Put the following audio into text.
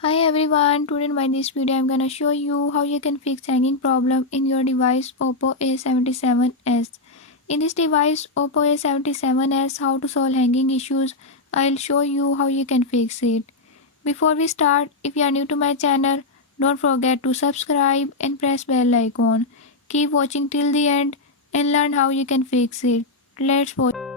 Hi everyone, today in this video I'm gonna show you how you can fix hanging problem in your device Oppo A77s. In this device Oppo A77s, how to solve hanging issues. I'll show you how you can fix it. Before we start, if you are new to my channel, don't forget to subscribe and press bell icon. Keep watching till the end and learn how you can fix it. Let's watch.